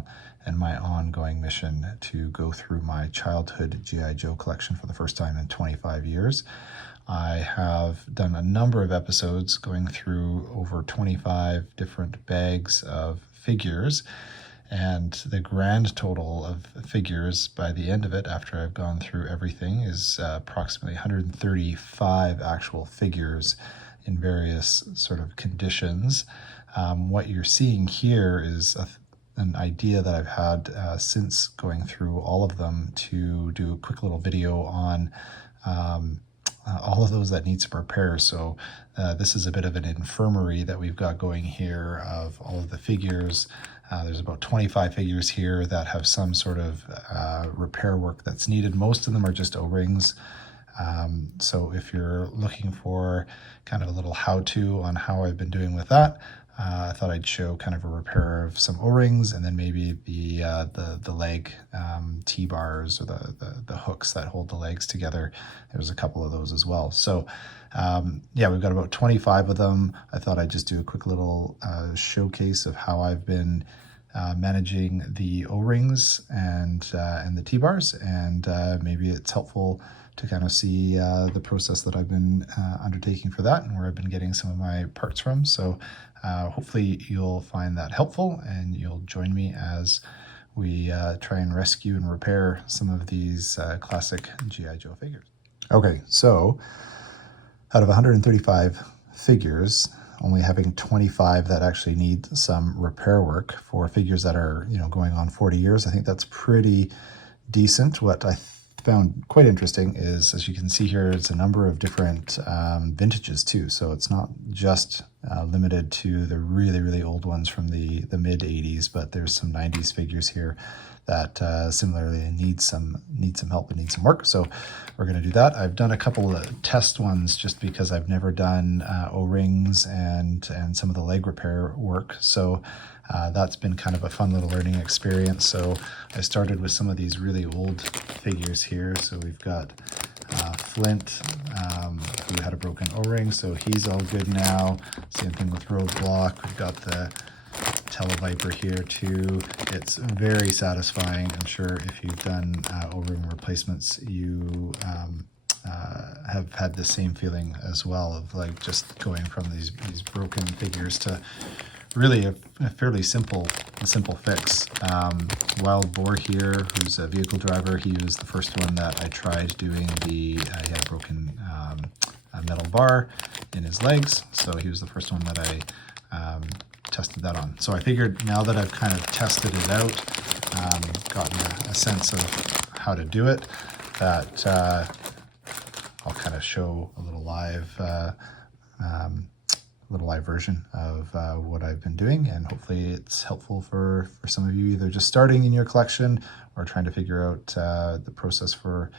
channel and my ongoing mission to go through my childhood G.I. Joe collection for the first time in 25 years. I have done a number of episodes going through over 25 different bags of figures, and the grand total of figures by the end of it, after I've gone through everything, is approximately 135 actual figures in various sort of conditions. What you're seeing here is an idea that I've had since going through all of them, to do a quick little video on all of those that need some repair. So this is a bit of an infirmary that we've got going here of all of the figures. There's about 25 figures here that have some sort of repair work that's needed. Most of them are just O-rings. So if you're looking for kind of a little how-to on how I've been doing with that, I thought I'd show kind of a repair of some O-rings, and then maybe the leg T-bars, or the hooks that hold the legs together. There's a couple of those as well. So yeah, we've got about 25 of them. I thought I'd just do a quick little showcase of how I've been managing the O-rings and the T-bars, and maybe it's helpful to kind of see the process that I've been undertaking for that, and where I've been getting some of my parts from. So hopefully you'll find that helpful, and you'll join me as we try and rescue and repair some of these classic G.I. Joe figures. Okay, so out of 135 figures, only having 25 that actually need some repair work for figures that are, going on 40 years, I think that's pretty decent. What I found quite interesting is, as you can see here, it's a number of different vintages too. So it's not just limited to the really, really old ones from the mid 80s, but there's some 90s figures here that similarly need some help and need some work. So we're going to do that. I've done a couple of test ones just because I've never done O-rings and some of the leg repair work. So that's been kind of a fun little learning experience. So I started with some of these really old figures here. So we've got Flint, who had a broken O-ring, so he's all good now. Same thing with Roadblock. We've got the Televiper here too. It's very satisfying. I'm sure if you've done O-ring replacements, you have had the same feeling as well, of like just going from these broken figures to really a fairly simple fix. Wild Boar here, who's a vehicle driver, he was the first one that I tried doing he had a broken metal bar in his legs, so he was the first one that I tested that on. So I figured, now that I've kind of tested it out, gotten a sense of how to do it, that I'll kind of show a little live version of what I've been doing, and hopefully it's helpful for some of you either just starting in your collection or trying to figure out the process for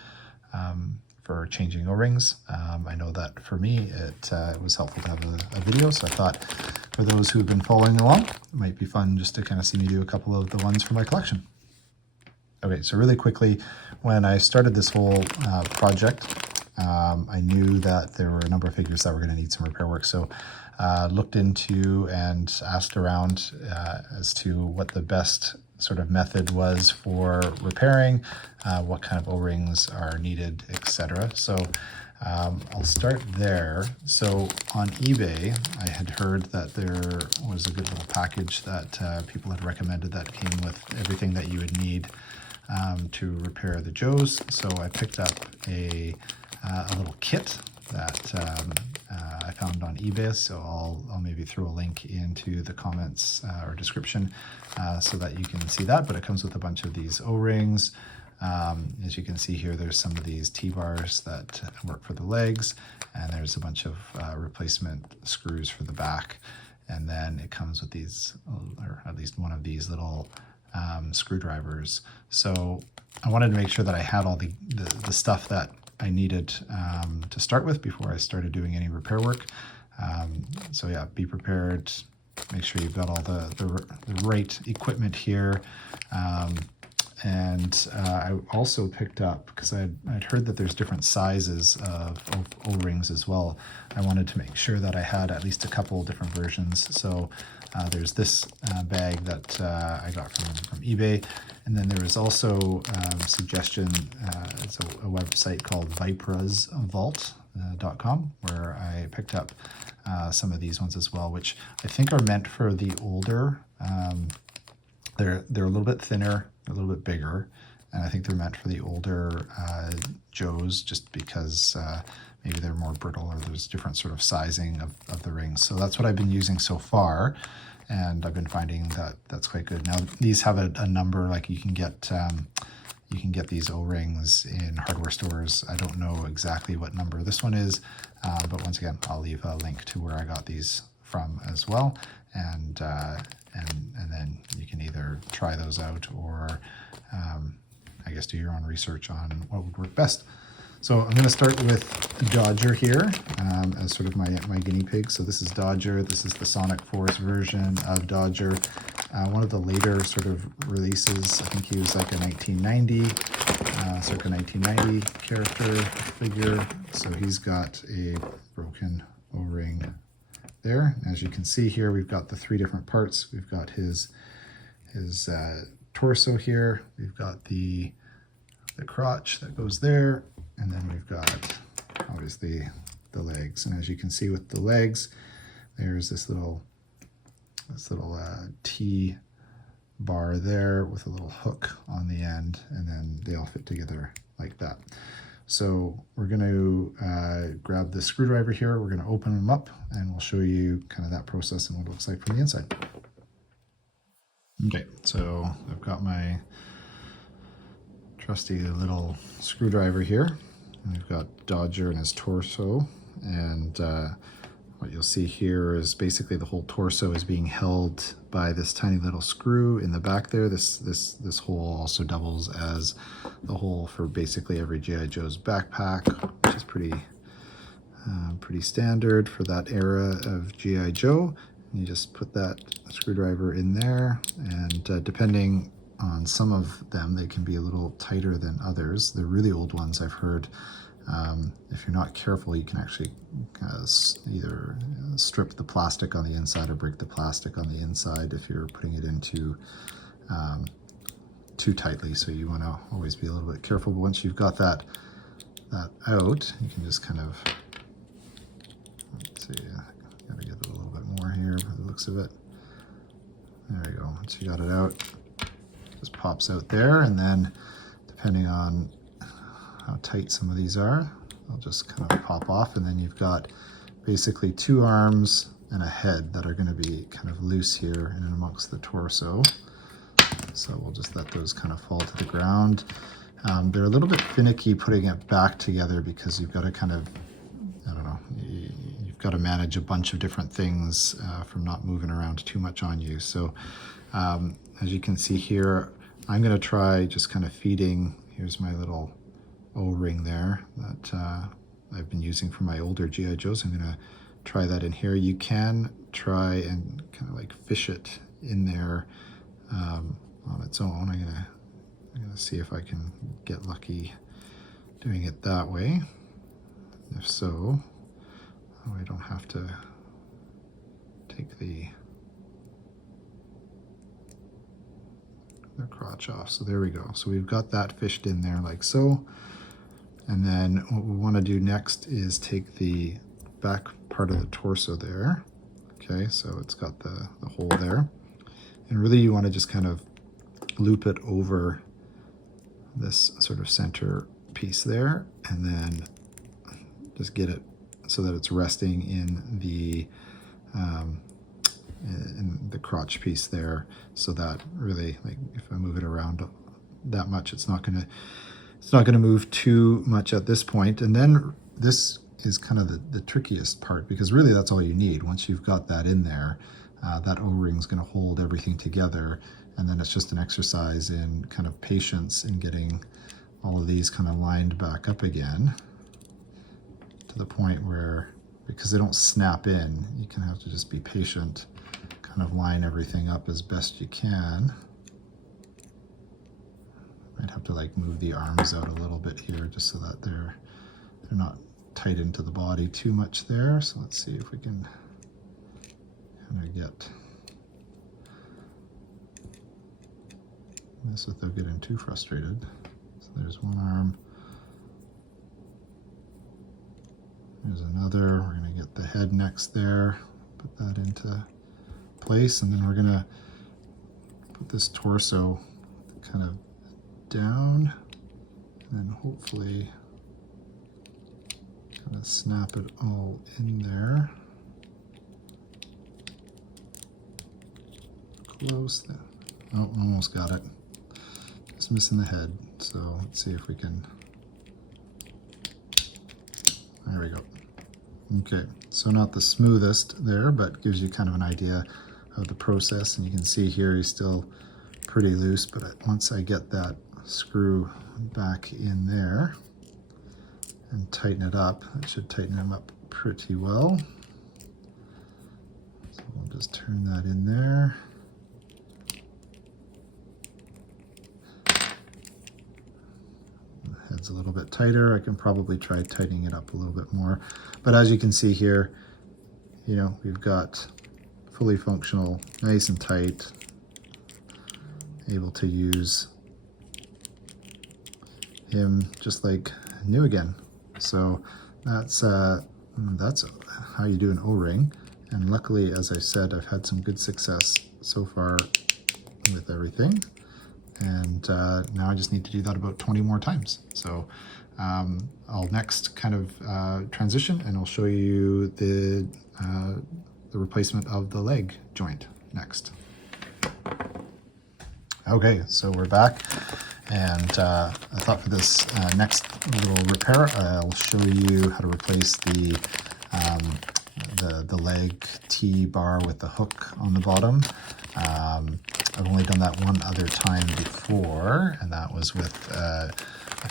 changing O-rings. I know that for me it was helpful to have a video, so I thought for those who've been following along, it might be fun just to kind of see me do a couple of the ones for my collection. Okay, so really quickly, when I started this whole project, I knew that there were a number of figures that were going to need some repair work, so looked into and asked around as to what the best sort of method was for repairing, what kind of O-rings are needed, etc. So I'll start there. So on eBay, I had heard that there was a good little package that people had recommended that came with everything that you would need to repair the Joes. So I picked up a little kit that I found on eBay, so I'll maybe throw a link into the comments or description so that you can see that. But it comes with a bunch of these O-rings. As you can see here, there's some of these T-bars that work for the legs, and there's a bunch of replacement screws for the back. And then it comes with these, or at least one of these little screwdrivers. So I wanted to make sure that I had all the stuff that I needed to start with before I started doing any repair work. So yeah, be prepared. Make sure you've got all the right equipment here. And I also picked up, because I'd heard that there's different sizes of O-rings as well. I wanted to make sure that I had at least a couple different versions. So there's this bag that I got from eBay. And then there was also suggestion, it's a website called viprasvault.com, where I picked up some of these ones as well, which I think are meant for the older. They're a little bit thinner, a little bit bigger, and I think they're meant for the older Joes, just because maybe they're more brittle, or there's different sort of sizing of the rings. So that's what I've been using so far, and I've been finding that that's quite good. Now these have a number, like you can get these O-rings in hardware stores. I don't know exactly what number this one is, but once again, I'll leave a link to where I got these from as well, and then you can either try those out, or I guess do your own research on what would work best. So I'm going to start with Dodger here as sort of my guinea pig. So this is Dodger. This is the Sonic Force version of Dodger. One of the later sort of releases. I think he was like a 1990, circa 1990 character figure. So he's got a broken O-ring there. As you can see here, we've got the three different parts. We've got his torso here. We've got the crotch that goes there, and then we've got obviously the legs. And as you can see with the legs, there's this little T bar there with a little hook on the end, and then they all fit together like that. So we're going to grab the screwdriver here, we're going to open them up, and we'll show you kind of that process and what it looks like from the inside. Okay, so I've got my trusty little screwdriver here. We've got Dodger and his torso, and what you'll see here is basically the whole torso is being held by this tiny little screw in the back there. This hole also doubles as the hole for basically every G.I. Joe's backpack, which is pretty standard for that era of G.I. Joe. You just put that screwdriver in there, and depending on some of them, they can be a little tighter than others. The really old ones, I've heard, if you're not careful, you can actually either strip the plastic on the inside or break the plastic on the inside if you're putting it in too tightly. So you want to always be a little bit careful. But once you've got that out, you can just kind of, let's see, gotta get a little bit more here by the looks of it. There you go. Once you got it out, just pops out there, and then depending on how tight some of these are, they'll just kind of pop off, and then you've got basically two arms and a head that are going to be kind of loose here and in amongst the torso. So we'll just let those kind of fall to the ground. They're a little bit finicky putting it back together, because you've got to kind of, I don't know, you've got to manage a bunch of different things from not moving around too much on you. So as you can see here, I'm going to try just kind of feeding. Here's my little O-ring there that I've been using for my older G.I. Joes. I'm going to try that in here. You can try and kind of like fish it in there on its own. I'm gonna see if I can get lucky doing it that way. If so, I don't have to take the crotch off. So there we go. So we've got that fished in there like so. And then what we want to do next is take the back part of the torso there. Okay, so it's got the hole there. And really you want to just kind of loop it over this sort of center piece there, and then just get it so that it's resting in the crotch piece there, so that really, like, if I move it around that much, it's not gonna move too much at this point. And then this is kind of the trickiest part, because really that's all you need. Once you've got that in there, that O-ring is going to hold everything together, and then it's just an exercise in kind of patience in getting all of these kind of lined back up again to the point where, because they don't snap in, you can have to just be patient, kind of line everything up as best you can. have to like move the arms out a little bit here just so that they're not tight into the body too much there. So let's see if we can kind of get this without getting too frustrated. So there's one arm. There's another. We're going to get the head next there, put that into place, and then we're going to put this torso kind of down, and then hopefully kind of snap it all in there. Close. Oh, almost got it. Just missing the head. So let's see if we can. There we go. Okay, so not the smoothest there, but gives you kind of an idea of the process. And you can see here he's still pretty loose, but once I get that screw back in there and tighten it up, it should tighten him up pretty well. So we'll just turn that in there. The head's a little bit tighter. I can probably try tightening it up a little bit more. But as you can see here, you know, we've got fully functional, nice and tight, able to use him just like new again. So that's how you do an O-ring. And luckily, as I said, I've had some good success so far with everything. And now I just need to do that about 20 more times. So I'll next kind of transition, and I'll show you the replacement of the leg joint next. Okay, so we're back, and I thought for this next little repair, I'll show you how to replace the leg T-bar with the hook on the bottom. I've only done that one other time before, and that was with a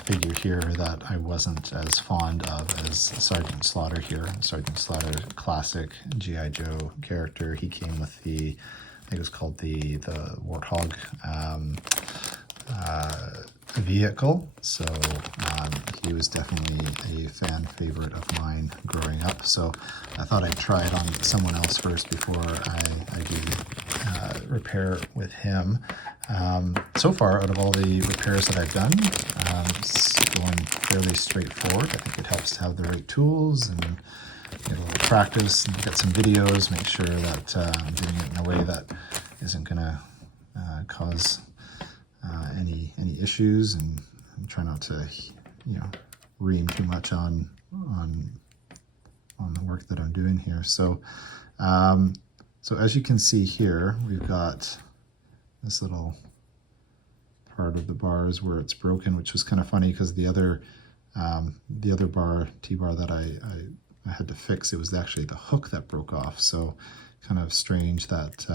figure here that I wasn't as fond of as Sergeant Slaughter here. Sergeant Slaughter, classic G.I. Joe character. He came with the, I think it was called the Warthog vehicle. So he was definitely a fan favorite of mine growing up. So I thought I'd try it on someone else first before I do repair with him. So far, out of all the repairs that I've done, it's going fairly straightforward. I think it helps to have the right tools and get a little practice and get some videos, make sure that I'm doing it in a way that isn't going to cause any issues, and try not to, you know, ream too much on the work that I'm doing here. So so as you can see here, we've got this little part of the bars where it's broken, which was kind of funny because the other bar, T-bar that I had to fix, it was actually the hook that broke off. So kind of strange that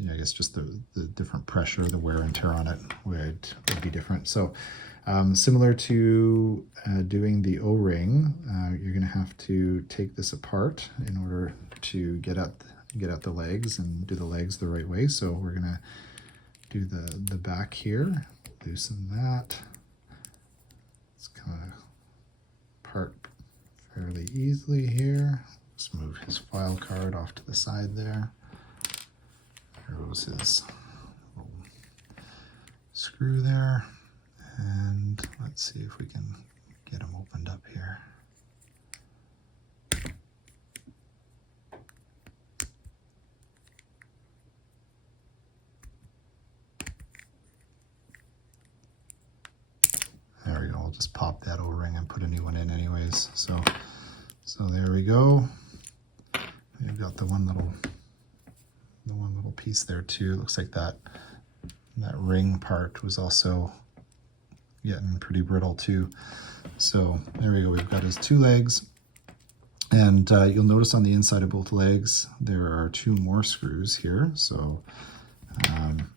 you know, I guess just the different pressure, the wear and tear on it would be different. So similar to doing the O-ring, you're going to have to take this apart in order to get at the legs and do the legs the right way. So we're going to do the back here, loosen that. It's kind of part fairly easily here. Let's move his file card off to the side there. There goes his little screw there, and let's see if we can get him opened up here. There we go. I'll just pop that O-ring and put a new one in anyways. So there we go. We've got the one little piece there too. Looks like that ring part was also getting pretty brittle too. So there we go. We've got his two legs, and you'll notice on the inside of both legs there are two more screws here. So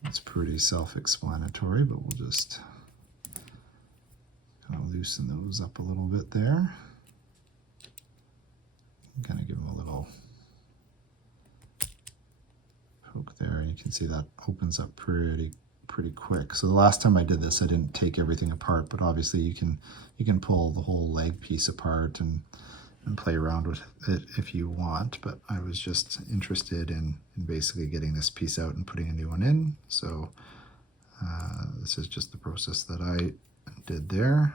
it's pretty self-explanatory, but we'll just kind of loosen those up a little bit there. Kind of give them a little poke there, and you can see that opens up pretty pretty quick. So the last time I did this, I didn't take everything apart, but obviously you can pull the whole leg piece apart and play around with it if you want, but I was just interested in basically getting this piece out and putting a new one in. So this is just the process that I did there.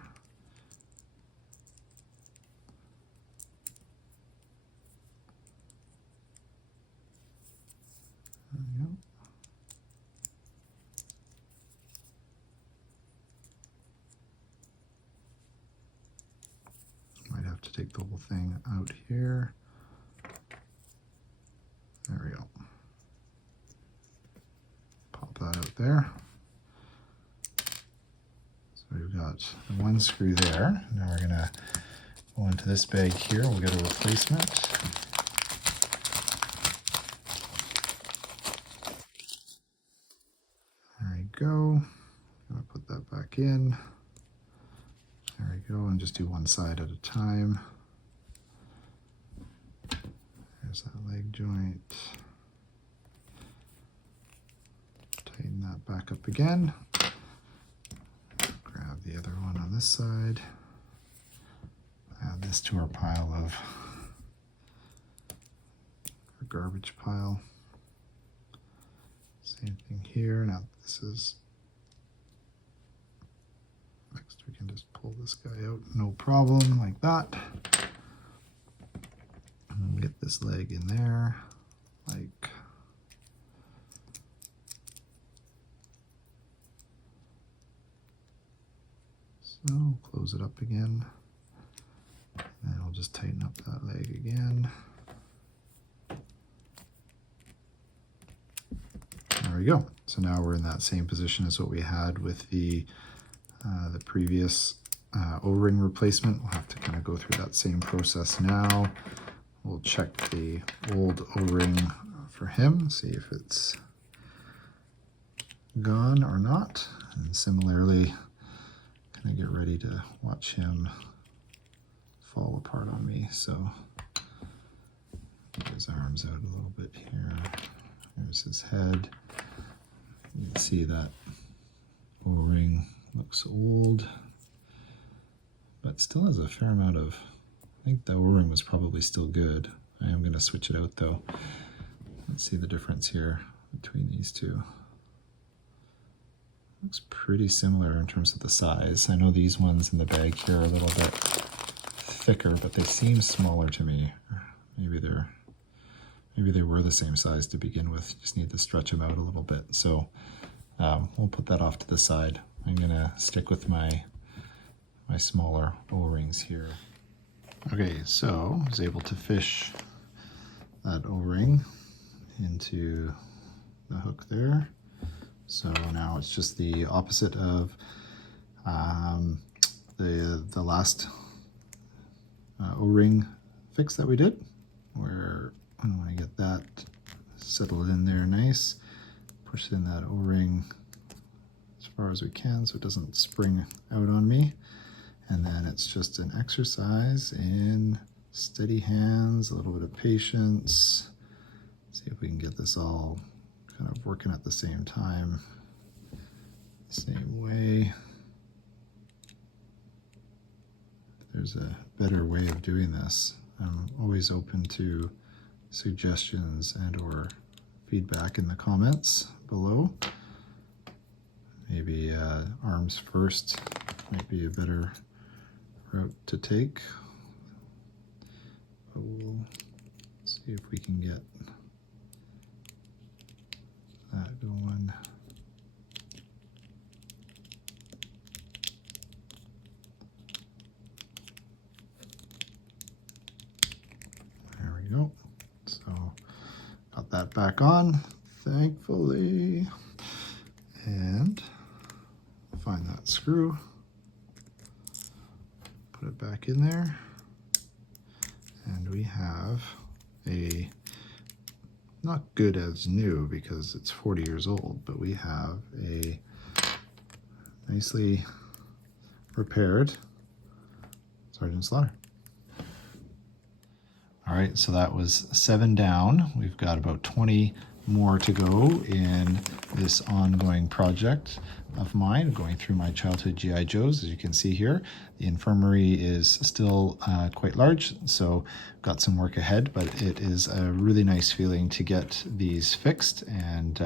There we go. Might have to take the whole thing out here. There we go. Pop that out there. So we've got the one screw there. Now we're gonna go into this bag here. We'll get a replacement. There you go. Gonna put that back in. There we go, and just do one side at a time. There's that leg joint. Tighten that back up again. Grab the other one on this side. Add this to our pile of our garbage pile. Same thing here. Now this is next. We can just pull this guy out, no problem, like that. And get this leg in there, like so. Close it up again, and I'll just tighten up that leg again. There we go. So now we're in that same position as what we had with the previous O-ring replacement. We'll have to kind of go through that same process now. We'll check the old O-ring for him, see if it's gone or not. And similarly, kind of get ready to watch him fall apart on me. So get his arms out a little bit here. There's his head. You can see that O-ring looks old, but still has a fair amount of, I think the O-ring was probably still good. I am going to switch it out though. Let's see the difference here between these two. Looks pretty similar in terms of the size. I know these ones in the bag here are a little bit thicker, but they seem smaller to me. Maybe they were the same size to begin with. Just need to stretch them out a little bit. So we'll put that off to the side. I'm gonna stick with my smaller O-rings here. Okay, so I was able to fish that O-ring into the hook there. So now it's just the opposite of the last O-ring fix that we did, where I want to get that settled in there nice, push in that O-ring as far as we can so it doesn't spring out on me. And then it's just an exercise in steady hands, a little bit of patience. See if we can get this all kind of working at the same time, same way. If there's a better way of doing this, I'm always open to suggestions and or feedback in the comments below. Maybe arms first might be a better route to take, but we'll see if we can get that going. There we go. So got that back on, thankfully, and find that screw, put it back in there, and we have a, not good as new because it's 40 years old, but we have a nicely repaired Sergeant Slaughter. All right, so that was 7 down. We've got about 20 more to go in this ongoing project of mine, going through my childhood GI Joes. As you can see here, the infirmary is still quite large, so got some work ahead, but it is a really nice feeling to get these fixed and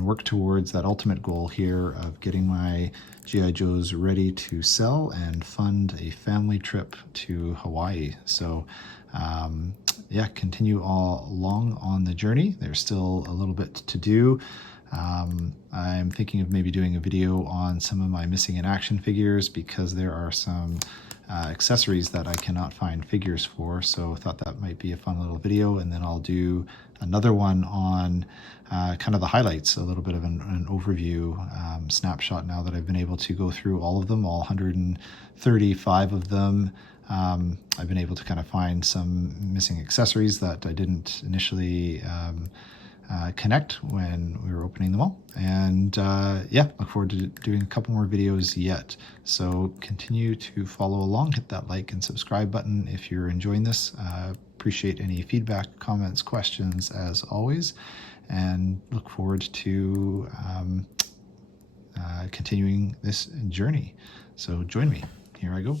work towards that ultimate goal here of getting my GI Joes ready to sell and fund a family trip to Hawaii. So yeah, continue all along on the journey. There's still a little bit to do. I'm thinking of maybe doing a video on some of my missing in action figures, because there are some accessories that I cannot find figures for, so I thought that might be a fun little video. And then I'll do another one on kind of the highlights, a little bit of an overview snapshot now that I've been able to go through all of them, all 135 of them. I've been able to kind of find some missing accessories that I didn't initially connect when we were opening them all. And yeah, look forward to doing a couple more videos yet. So continue to follow along, hit that like and subscribe button if you're enjoying this. Appreciate any feedback, comments, questions as always, and look forward to continuing this journey. So join me. Here I go.